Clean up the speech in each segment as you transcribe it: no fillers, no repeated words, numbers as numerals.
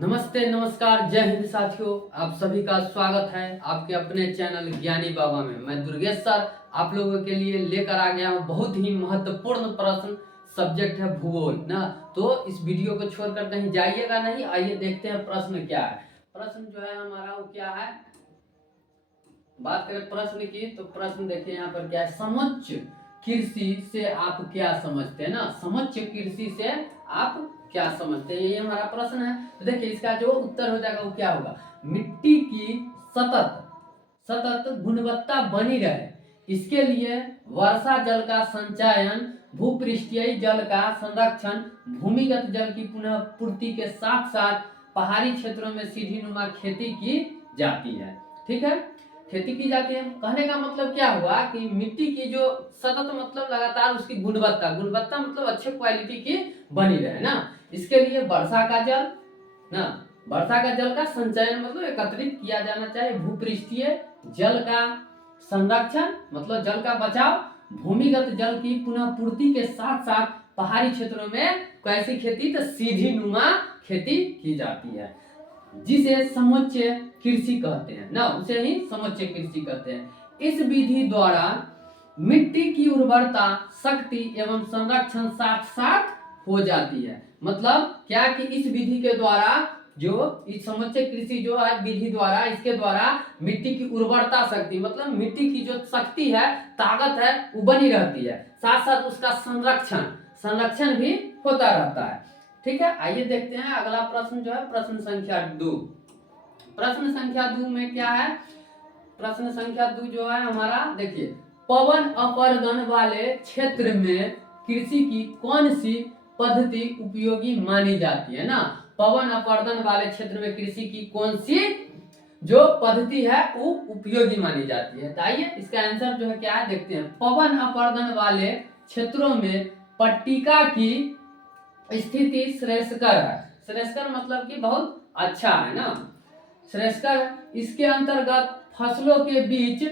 नमस्ते नमस्कार जय हिंद साथियों, आप सभी का स्वागत है आपके अपने चैनल ज्ञानी बाबा में। मैं दुर्गेश सर आप लोगों के लिए लेकर आ गया हूँ बहुत ही महत्वपूर्ण प्रश्न। सब्जेक्ट है भूगोल ना, तो इस वीडियो को छोड़कर कहीं जाइएगा नहीं। आइए देखते हैं प्रश्न क्या है। प्रश्न जो है हमारा वो क्या है, बात करें प्रश्न की तो प्रश्न देखिए यहाँ पर क्या है। समुच्च कृषि से आप क्या समझते हैं ना, समुच्च कृषि से आप क्या समझते हैं, ये हमारा प्रश्न है। तो देखिए इसका जो उत्तर हो जाएगा वो क्या होगा, मिट्टी की सतत सतत गुणवत्ता बनी रहे इसके लिए वर्षा जल का संचयन, भूपृष्ठीय जल का संरक्षण, भूमिगत जल की पुनः पूर्ति के साथ साथ पहाड़ी क्षेत्रों में सीढ़ी नुमा खेती की जाती है। ठीक है, खेती की जाती है। कहने का मतलब क्या हुआ कि मिट्टी की जो सतत मतलब लगातार उसकी गुणवत्ता, गुणवत्ता मतलब अच्छे क्वालिटी की बनी रहे ना, इसके लिए वर्षा का जल ना, वर्षा का जल का संचयन मतलब एकत्रित किया जाना चाहिए, भूपृष्ठीय जल का संरक्षण मतलब जल का बचाव, भूमिगत जल की पुनः पूर्ति के साथ साथ पहाड़ी क्षेत्रों में कैसी खेती, तो सीढ़ी नुमा खेती की जाती है, जिसे समुच्च कृषि कहते हैं ना, उसे ही समुच्च कृषि कहते हैं। इस विधि द्वारा मिट्टी की उर्वरता, शक्ति एवं संरक्षण साथ साथ हो जाती है। मतलब क्या कि इस विधि के द्वारा जो इस समुच्च कृषि जो है विधि द्वारा, इसके द्वारा मिट्टी की उर्वरता शक्ति मतलब मिट्टी की जो शक्ति है, ताकत है, वो बनी रहती है, साथ साथ उसका संरक्षण संरक्षण भी होता रहता है। ठीक है, आइए देखते हैं अगला प्रश्न जो है प्रश्न संख्या 2। प्रश्न संख्या 2 में क्या है, प्रश्न संख्या 2 जो है हमारा देखिए, पवन अपर्दन वाले क्षेत्र में कृषि की कौन सी पद्धति उपयोगी मानी जाती है ना, पवन अपर्दन वाले क्षेत्र में कृषि की कौन सी जो पद्धति है वो उपयोगी मानी जाती है। तो आइए इसका आंसर जो है क्या है देखते हैं। पवन अपर्दन वाले क्षेत्रों में पट्टिका की स्थिति श्रेयस्कर है। श्रेयस्कर मतलब कि बहुत अच्छा है ना, श्रेयस्कर। इसके अंतर्गत फसलों के बीच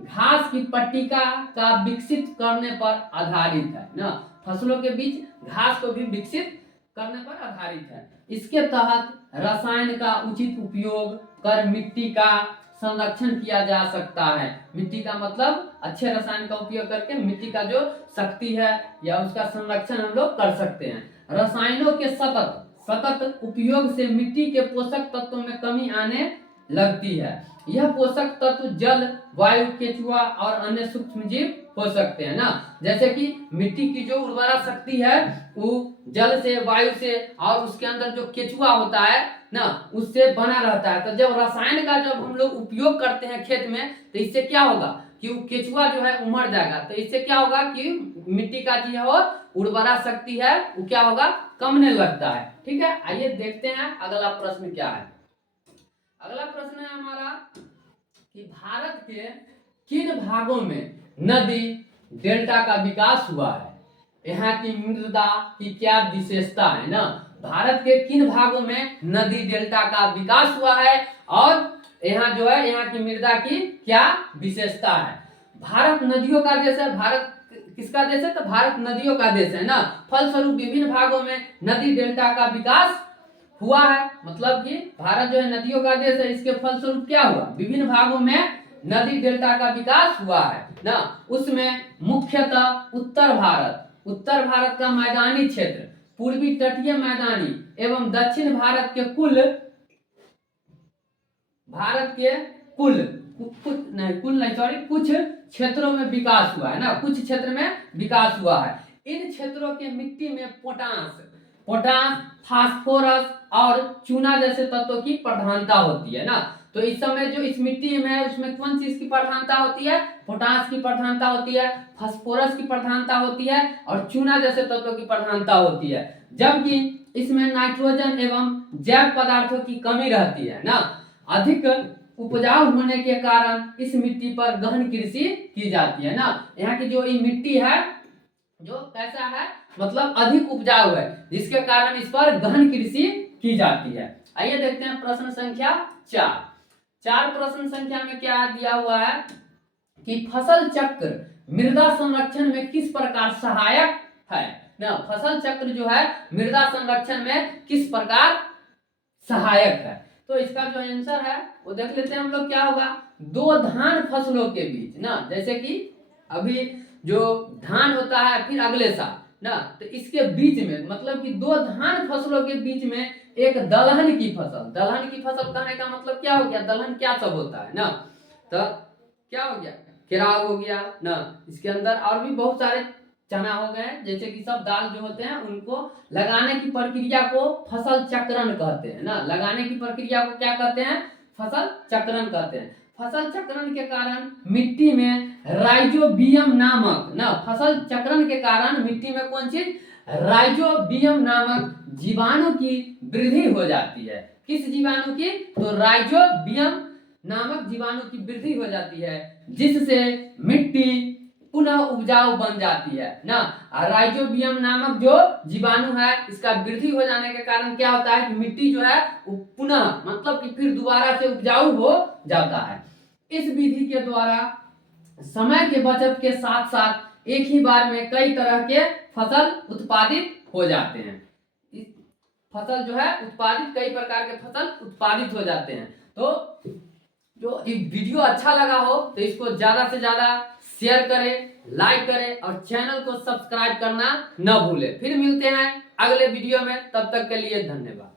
घास की पट्टिका का विकसित करने पर आधारित है ना, फसलों के बीच घास को भी विकसित करने पर आधारित है। इसके तहत रसायन का उचित उपयोग कर मिट्टी का संरक्षण किया जा सकता है। मिट्टी का मतलब अच्छे रसायन का उपयोग करके मिट्टी का जो शक्ति है या उसका संरक्षण हम लोग कर सकते हैं। रसायनों के सतत उपयोग से मिट्टी के पोषक तत्वों में कमी आने लगती है। यह पोषक तत्व जल, वायु, केचुआ और अन्य सूक्ष्म जीव हो सकते हैं ना, जैसे कि मिट्टी की जो उर्वरा शक्ति है वो जल से, वायु से और उसके अंदर जो केचुआ होता है ना उससे बना रहता है। तो जब रसायन का जब हम लोग उपयोग करते हैं खेत में तो इससे क्या होगा कि वो केचुआ जो है उमड़ जाएगा। तो इससे क्या होगा कि मिट्टी का जो है वो उर्वरा शक्ति है वो क्या होगा, कमने लगता है। ठीक है, आइए देखते हैं अगला प्रश्न क्या है। अगला प्रश्न है हमारा कि भारत के किन भागों में नदी डेल्टा का विकास हुआ है, यहाँ की मृदा की क्या विशेषता है ना, भारत के किन भागों में नदी डेल्टा का विकास हुआ है और यहाँ जो है यहाँ की मृदा की क्या विशेषता है। भारत नदियों का देश है। भारत किसका देश है, तो भारत नदियों का देश है ना, फलस्वरूप विभिन्न भागों में नदी डेल्टा का विकास हुआ है। मतलब कि भारत जो है नदियों का देश है, इसके फलस्वरूप क्या हुआ, विभिन्न भागों में नदी डेल्टा का विकास हुआ है ना। उसमें मुख्यतः उत्तर भारत का मैदानी क्षेत्र, पूर्वी तटीय मैदानी एवं दक्षिण भारत के कुछ क्षेत्रों में विकास हुआ है ना, कुछ क्षेत्र में विकास हुआ है। इन क्षेत्रों के मिट्टी में पोटास, फास्फोरस और चूना जैसे तत्वों की प्रधानता होती है ना। तो इस समय जो इस मिट्टी में है उसमें कौन चीज की प्रधानता होती है, पोटास की प्रधानता होती है, फास्फोरस की प्रधानता होती है और चूना जैसे तत्वों की प्रधानता होती है। जबकि इसमें नाइट्रोजन एवं जैव पदार्थों की कमी रहती है ना। अधिक उपजाऊ होने के कारण इस मिट्टी पर गहन कृषि की जाती है ना। यहाँ की जो ये मिट्टी है जो कैसा है, मतलब अधिक उपजाऊ है, जिसके कारण इस पर गहन कृषि की जाती है। आइए देखते हैं प्रश्न संख्या 4। प्रश्न संख्या में क्या दिया हुआ है कि फसल चक्र मृदा संरक्षण में किस प्रकार सहायक है ना, फसल चक्र जो है मृदा संरक्षण में किस प्रकार सहायक है। तो इसका जो आंसर है वो देख लेते हैं हम लोग, क्या होगा, दो धान फसलों के बीच ना, जैसे कि अभी जो धान होता है फिर अगले साल ना, तो इसके बीच में मतलब कि दो धान फसलों के बीच में एक दलहन की फसल, दलहन की फसल कहने का मतलब क्या हो गया, दलहन क्या सब होता है ना, तो क्या हो गया, केराव हो गया ना, इसके अंदर और भी बहुत सारे चना हो गए, जैसे कि सब दाल जो होते हैं उनको लगाने की प्रक्रिया को फसल चक्रण कहते हैं ना, लगाने की प्रक्रिया को क्या कहते हैं, फसल चक्रण कहते हैं। फसल चक्रण के कारण मिट्टी में राइजोबियम नामक ना, फसल चक्रण के कारण मिट्टी में कौन चीज, राइजोबियम नामक जीवाणु की वृद्धि हो जाती है। किस जीवाणु की, तो राइजोबियम नामक जीवाणु की वृद्धि हो जाती है, जिससे मिट्टी पुनः उपजाऊ बन जाती है ना। राइजोबियम नामक जो जीवाणु है इसका वृद्धि हो जाने के कारण क्या होता है कि मिट्टी जो है वो पुनः मतलब कि फिर दोबारा से उपजाऊ हो जाता है। इस विधि के द्वारा समय के बचत के साथ साथ एक ही बार में कई तरह के फसल उत्पादित हो जाते हैं। इस फसल जो है उत्पादित, कई प्रकार के फसल उत्पादित हो जाते हैं। तो जो वीडियो अच्छा लगा हो तो इसको ज्यादा से ज्यादा शेयर करें, लाइक करें और चैनल को सब्सक्राइब करना न भूलें। फिर मिलते हैं अगले वीडियो में, तब तक के लिए धन्यवाद।